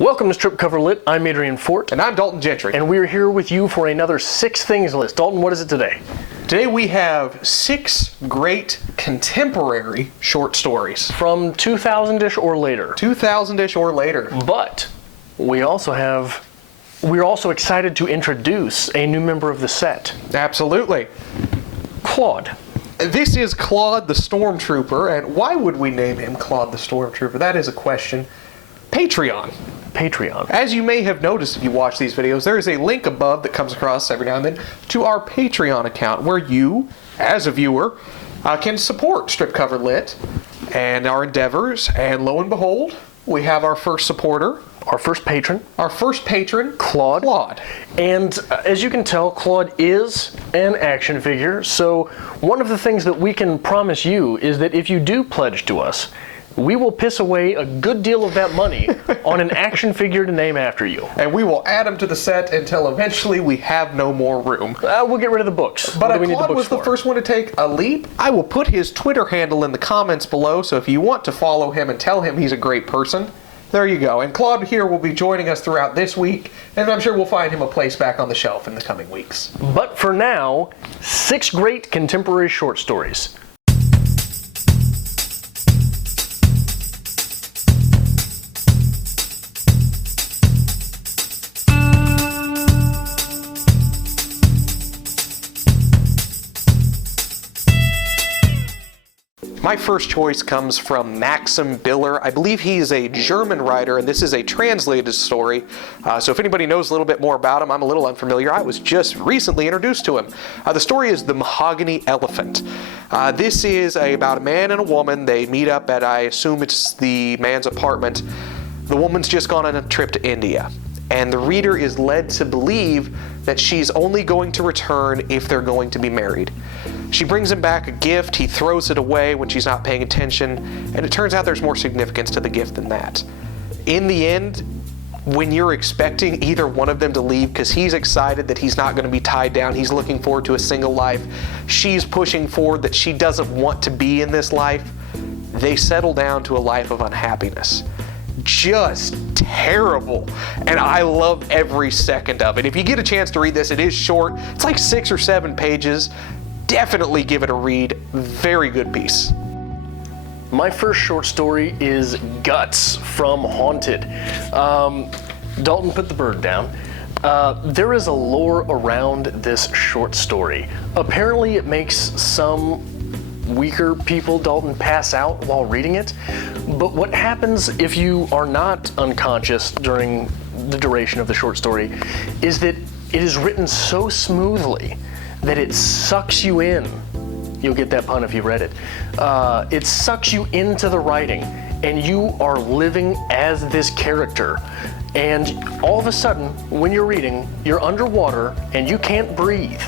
Welcome to Strip Cover Lit. I'm Adrian Fort. And I'm Dalton Gentry. And we're here with you for another 6 things list. Dalton, what is it today? Today we have 6 great contemporary short stories. From 2000-ish or later. 2000-ish or later. But we're also excited to introduce a new member of the set. Absolutely. Claude. This is Claude the Stormtrooper, and why would we name him Claude the Stormtrooper? That is a question. Patreon. As you may have noticed if you watch these videos, there is a link above that comes across every now and then to our Patreon account where you, as a viewer, can support Strip Cover Lit and our endeavors. And lo and behold, we have our first supporter. Our first patron, Claude. And as you can tell, Claude is an action figure. So one of the things that we can promise you is that if you do pledge to us, we will piss away a good deal of that money on an action figure to name after you. And we will add them to the set until eventually we have no more room. We'll get rid of the books. But Claude was the first one to take a leap. I will put his Twitter handle in the comments below, so if you want to follow him and tell him he's a great person, there you go. And Claude here will be joining us throughout this week, and I'm sure we'll find him a place back on the shelf in the coming weeks. But for now, 6 great contemporary short stories. My first choice comes from Maxim Biller. I believe he is a German writer, and this is a translated story. So if anybody knows a little bit more about him, I'm a little unfamiliar. I was just recently introduced to him. The story is The Mahogany Elephant. This is about a man and a woman. They meet up at, I assume it's the man's apartment. The woman's just gone on a trip to India, and the reader is led to believe that she's only going to return if they're going to be married. She brings him back a gift, he throws it away when she's not paying attention, and it turns out there's more significance to the gift than that. In the end, when you're expecting either one of them to leave because he's excited that he's not going to be tied down, he's looking forward to a single life, she's pushing forward that she doesn't want to be in this life, they settle down to a life of unhappiness. Just terrible, and I love every second of it. If you get a chance to read this, it is short. It's like 6 or 7 pages. Definitely give it a read. Very good piece. My first short story is Guts from Haunted. Dalton, put the bird down. There is a lore around this short story. Apparently it makes some weaker people, Dalton, pass out while reading it. But what happens if you are not unconscious during the duration of the short story is that it is written so smoothly that it sucks you in. You'll get that pun if you read it. It sucks you into the writing, and you are living as this character. And all of a sudden, when you're reading, you're underwater and you can't breathe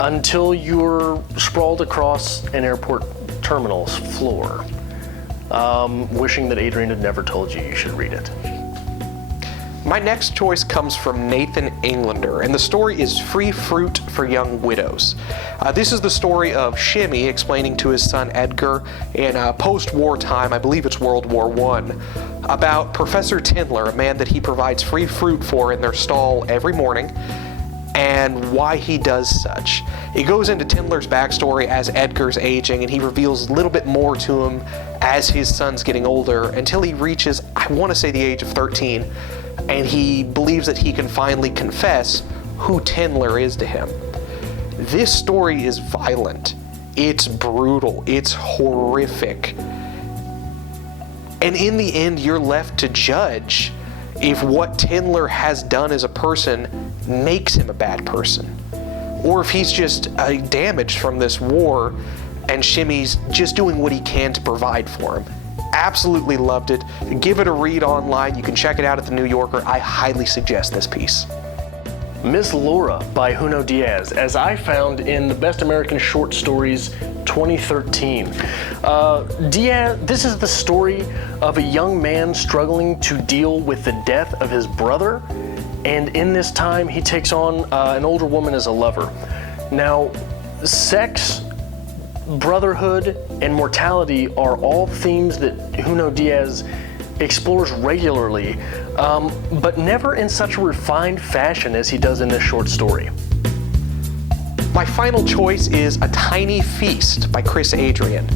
until you're sprawled across an airport terminal's floor. Wishing that Adrian had never told you you should read it. My next choice comes from Nathan Englander, and the story is Free Fruit for Young Widows. This is the story of Shimmy explaining to his son Edgar in post-war time, I believe it's World War I, about Professor Tindler, a man that he provides free fruit for in their stall every morning, and why he does such. It goes into Tindler's backstory as Edgar's aging, and he reveals a little bit more to him as his son's getting older until he reaches, I want to say, the age of 13, and he believes that he can finally confess who Tindler is to him. This story is violent, it's brutal, it's horrific, and in the end you're left to judge if what Tindler has done as a person makes him a bad person, or if he's just damaged from this war and Shimmy's just doing what he can to provide for him. Absolutely loved it. Give it a read online. You can check it out at the New Yorker. I highly suggest this piece. Miss Laura by Junot Diaz, as I found in the Best American Short Stories 2013. Diaz, this is the story of a young man struggling to deal with the death of his brother, and in this time he takes on an older woman as a lover. Now, sex, brotherhood, and mortality are all themes that Junot Diaz explores regularly, but never in such a refined fashion as he does in this short story. My final choice is A Tiny Feast by Chris Adrian.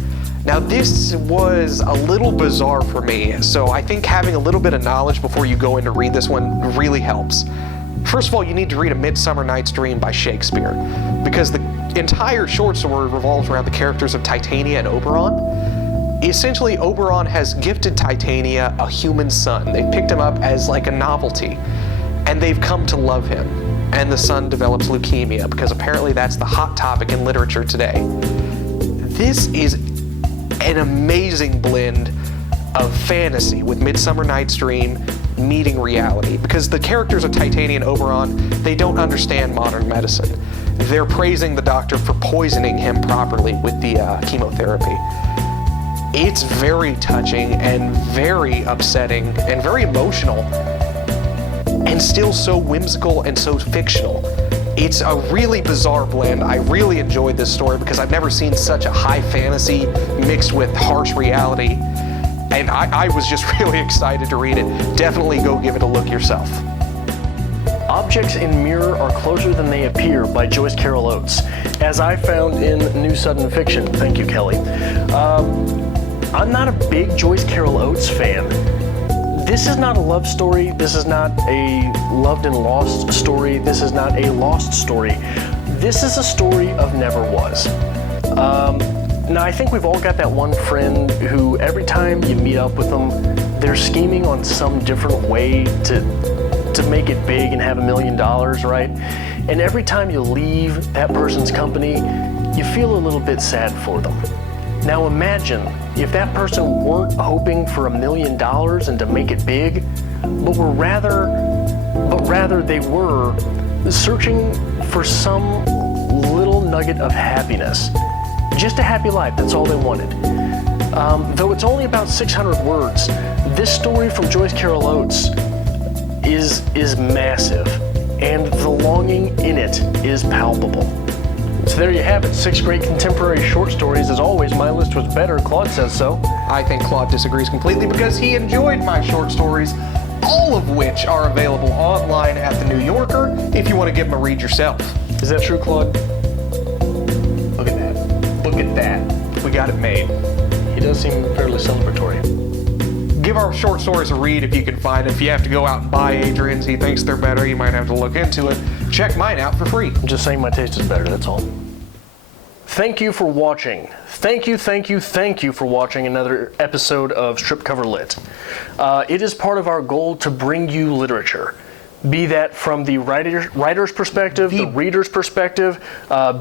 Now this was a little bizarre for me, so I think having a little bit of knowledge before you go in to read this one really helps. First of all, you need to read A Midsummer Night's Dream by Shakespeare, because the entire short story revolves around the characters of Titania and Oberon. Essentially, Oberon has gifted Titania a human son. They picked him up as like a novelty, and they've come to love him. And the son develops leukemia, because apparently that's the hot topic in literature today. This is an amazing blend of fantasy with Midsummer Night's Dream meeting reality, because the characters of Titania and Oberon, they don't understand modern medicine. They're praising the doctor for poisoning him properly with the chemotherapy. It's very touching and very upsetting and very emotional, and still so whimsical and so fictional. It's a really bizarre blend. I really enjoyed this story because I've never seen such a high fantasy mixed with harsh reality, and I was just really excited to read it. Definitely go give it a look yourself. Objects in Mirror Are Closer Than They Appear by Joyce Carol Oates, as I found in New Sudden Fiction. Thank you, Kelly. I'm not a big Joyce Carol Oates fan. This is not a love story. This is not a loved and lost story. This is not a lost story. This is a story of never was. Now, I think we've all got that one friend who every time you meet up with them, they're scheming on some different way to make it big and have $1 million, right? And every time you leave that person's company, you feel a little bit sad for them. Now imagine if that person weren't hoping for $1 million and to make it big, but rather they were searching for some little nugget of happiness. Just a happy life, that's all they wanted. Though it's only about 600 words, this story from Joyce Carol Oates is massive, and the longing in it is palpable. So there you have it, 6 great contemporary short stories. As always, my list was better. Claude says so. I think Claude disagrees completely because he enjoyed my short stories, all of which are available online at The New Yorker if you want to give them a read yourself. Is that true, Claude? Look at that. Look at that. We got it made. He does seem fairly celebratory. Give our short stories a read if you can find it. If you have to go out and buy Adrian's, he thinks they're better, you might have to look into it. Check mine out for free. I'm just saying my taste is better, that's all. Thank you for watching. Thank you for watching another episode of Strip Cover Lit. It is part of our goal to bring you literature. Be that from the writer's perspective, the reader's perspective,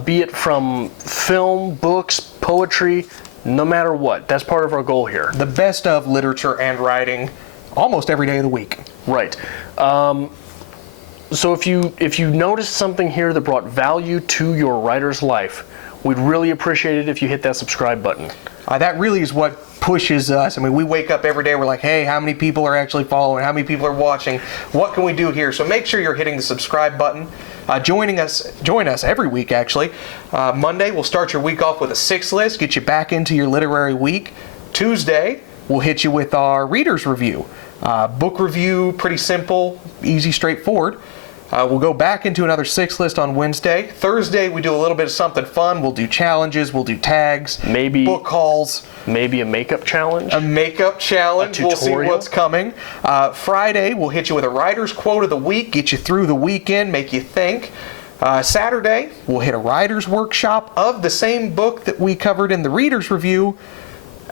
be it from film, books, poetry, no matter what. That's part of our goal here. The best of literature and writing almost every day of the week. Right. So if you noticed something here that brought value to your writer's life, we'd really appreciate it if you hit that subscribe button. That really is what pushes us. I mean, we wake up every day, we're like, hey, how many people are actually following? How many people are watching? What can we do here? So make sure you're hitting the subscribe button. Join us every week, actually. Monday, we'll start your week off with a 6 list, get you back into your literary week. Tuesday, we'll hit you with our reader's review. Book review, pretty simple, easy, straightforward. We'll go back into another 6 list on Wednesday. Thursday, we do a little bit of something fun. We'll do challenges, we'll do tags, maybe book hauls. Maybe a makeup challenge. A makeup challenge. We'll see what's coming. Friday, we'll hit you with a writer's quote of the week, get you through the weekend, make you think. Saturday, we'll hit a writer's workshop of the same book that we covered in the reader's review.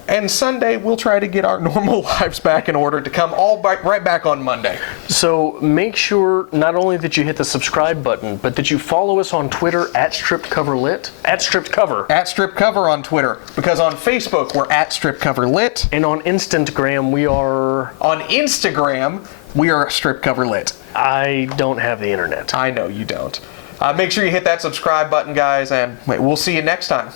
And Sunday, we'll try to get our normal lives back in order to come right back on Monday. So make sure not only that you hit the subscribe button, but that you follow us on Twitter at StripCoverLit, at StripCover. At StripCover on Twitter, because on Facebook, we're at StripCoverLit. And on Instagram, we are... On Instagram, we are StripCoverLit. I don't have the internet. I know you don't. Make sure you hit that subscribe button, guys, and we'll see you next time.